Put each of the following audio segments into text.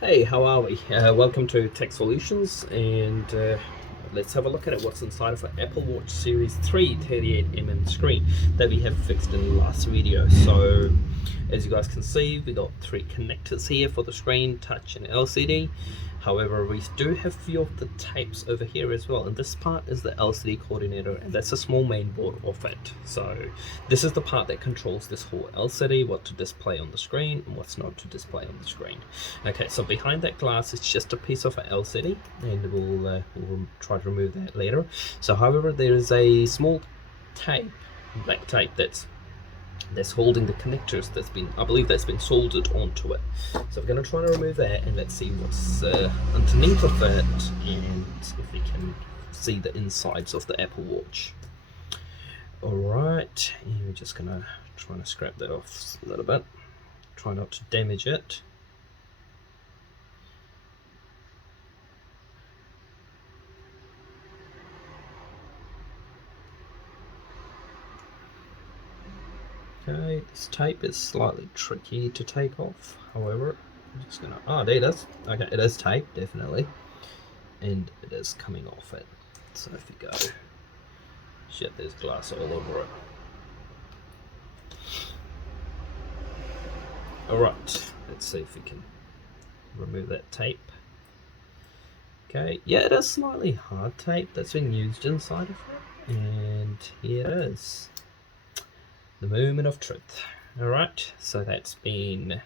Hey, how are we? Welcome to Tech Solutions, and let's have a look at it. What's inside of an Apple Watch Series 3 38mm screen that we have fixed in the last video. So, as you guys can see, we got three connectors here for the screen, touch and LCD. However, we do have a few of the tapes over here as well, and this part is the LCD coordinator, and that's a small main board of it. So this is the part that controls this whole LCD, what to display on the screen and what's not to display on the screen. Okay, so behind that glass is just a piece of a LCD, and we'll try to remove that later. So however, there is a small tape, black tape, that's holding the connectors I believe that's been soldered onto it. So we're going to try to remove that, and let's see what's underneath of it, and if we can see the insides of the Apple Watch. Alright, and we're just going to try to scrap that off a little bit, try not to damage it. Okay, this tape is slightly tricky to take off. However, I'm just gonna. Oh, there it is. Okay, it is tape, definitely, and it is coming off it. So if you go, shit, there's glass all over it. All right, let's see if we can remove that tape. Okay, yeah, it is slightly hard tape that's been used inside of it, and here it is. The moment of truth. Alright, so that's been,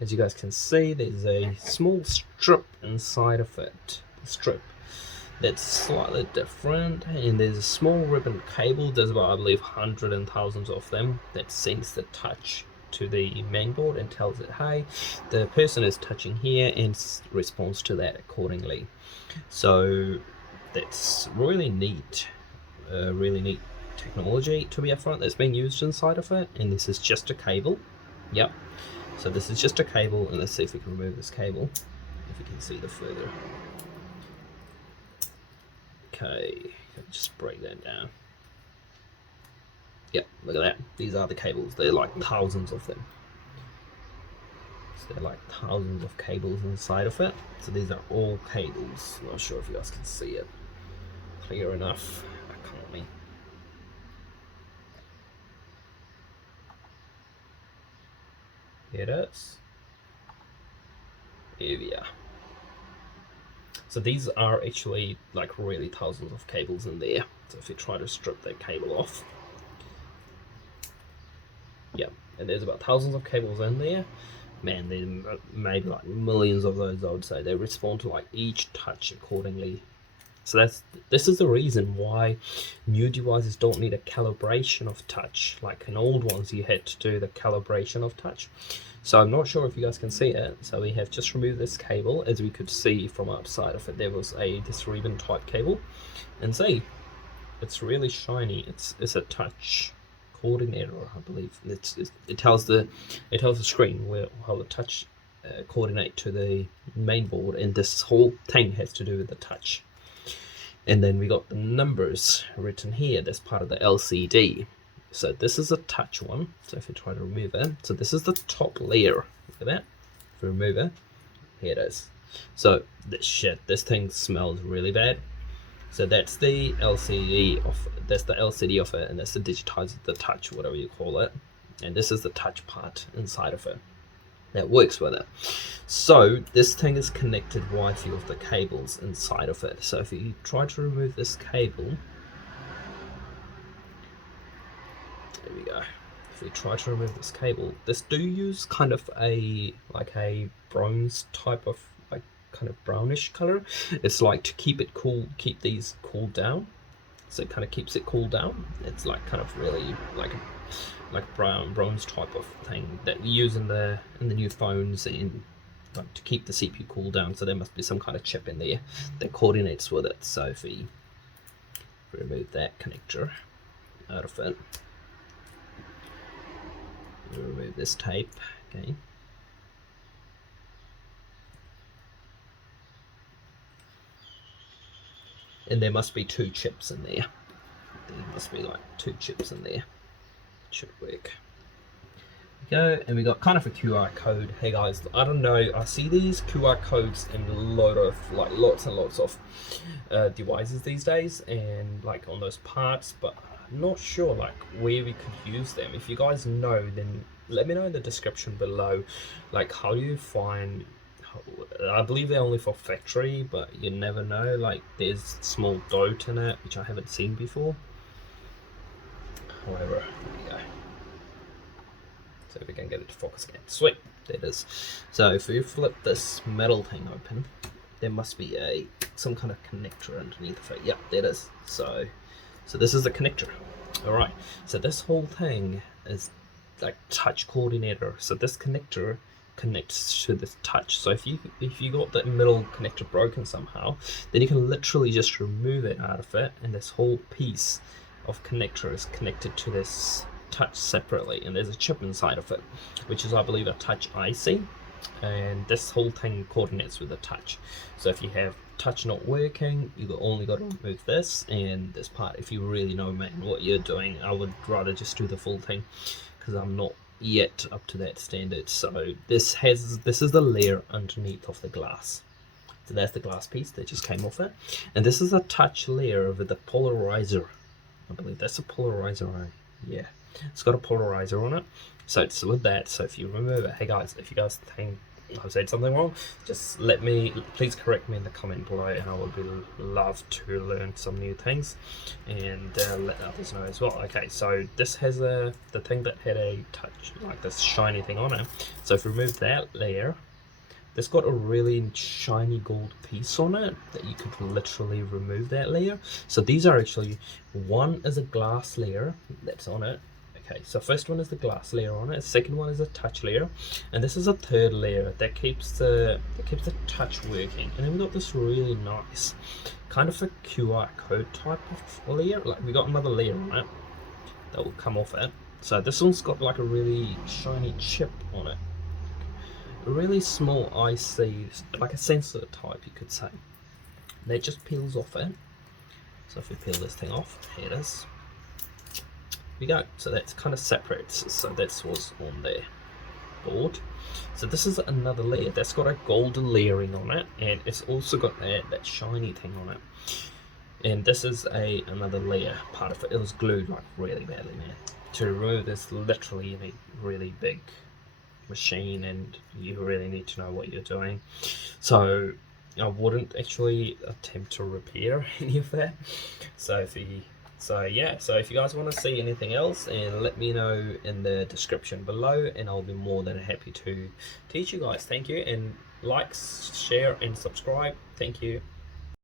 as you guys can see, there's a small strip inside of it. A strip that's slightly different, and there's a small ribbon cable. There's about, I believe, hundreds and thousands of them that sends the touch to the mainboard and tells it, hey, the person is touching here, and responds to that accordingly. So that's really neat, really neat technology, to be upfront, that's being used inside of it. And this is just a cable. Yep, so this is just a cable, and let's see if we can remove this cable, if you can see the further. Okay, just break that down. Yep, look at that, these are the cables. They're like thousands of them. So they're like thousands of cables inside of it. So these are all cables. Not sure if you guys can see it clear enough. I can't. Here it is. Here we are. So these are actually like really thousands of cables in there. So if you try to strip that cable off, yeah, and there's about thousands of cables in there. Man, there's maybe like millions of those, I would say. They respond to like each touch accordingly. So this is the reason why new devices don't need a calibration of touch. Like in old ones, you had to do the calibration of touch. So I'm not sure if you guys can see it. So we have just removed this cable. As we could see from outside of it, there was this ribbon type cable. And see, it's really shiny. It's a touch coordinator, I believe. It tells the screen how the touch coordinate to the main board, and this whole thing has to do with the touch. And then we got the numbers written here. That's part of the LCD. So this is a touch one. So if you try to remove it, so this is the top layer. Look at that. If you remove it, here it is. So this thing smells really bad. So that's the LCD of it, and that's the digitizer, the touch, whatever you call it. And this is the touch part inside of it that works with it. So this thing is connected via a few of the cables inside of it. So if you try to remove this cable, there we go. If we try to remove this cable, this do use kind of a bronze type of kind of brownish color. It's like to keep it cool, keep these cooled down. So it kind of keeps it cooled down. It's like kind of really like bronze type of thing that we use in the new phones, and like to keep the CPU cool down. So there must be some kind of chip in there that coordinates with it. So if we remove that connector out of it, we'll remove this tape. Okay. And there must be two chips in there. There must be like two chips in there. Should work. Go, and we got kind of a QR code. Hey guys, I don't know, I see these QR codes in a lot of lots and lots of devices these days, and like on those parts, but I'm not sure like where we could use them. If you guys know, then let me know in the description below, like how do you find, I believe they're only for factory, but you never know, like there's small dot in it which I haven't seen before. However, there you go. So if we can get it to focus again. Sweet, there it is. So if we flip this metal thing open, there must be some kind of connector underneath of it. Yeah, there it is. So this is the connector. Alright, so this whole thing is like touch coordinator. So this connector connects to this touch. So if you got that middle connector broken somehow, then you can literally just remove it out of it, and this whole piece of connector is connected to this touch separately, and there's a chip inside of it, which is I believe a touch IC, and this whole thing coordinates with the touch. So if you have touch not working, you only got to remove this and this part. If you really know, man, what you're doing, I would rather just do the full thing, because I'm not yet up to that standard. So this is the layer underneath of the glass. So that's the glass piece that just came off it, and this is a touch layer with the polarizer. I believe that's a polarizer, right? Yeah, it's got a polarizer on it. So it's with that. So if you remember, hey guys, if you guys think I've said something wrong, just please correct me in the comment below, and I would love to learn some new things and let others know as well. Okay, so this has the thing that had a touch, like this shiny thing on it. So if we remove that layer, this got a really shiny gold piece on it that you could literally remove that layer. So these are actually, one is a glass layer that's on it. Okay, so first one is the glass layer on it, second one is a touch layer, and this is a third layer that keeps the touch working. And then we got this really nice kind of a QR code type of layer. Like we got another layer on it that will come off it. So this one's got like a really shiny chip on it, a really small IC, like a sensor type you could say, that just peels off it. So if we peel this thing off, here it is. We go. So that's kind of separate. So that's what's on their board. So this is another layer that's got a golden layering on it, and it's also got that shiny thing on it. And this is another layer part of it. It was glued like really badly, man. To remove this, literally you need really big machine, and you really need to know what you're doing. So I wouldn't actually attempt to repair any of that. So if you guys want to see anything else, and let me know in the description below, and I'll be more than happy to teach you guys. Thank you, and like, share and subscribe. Thank you.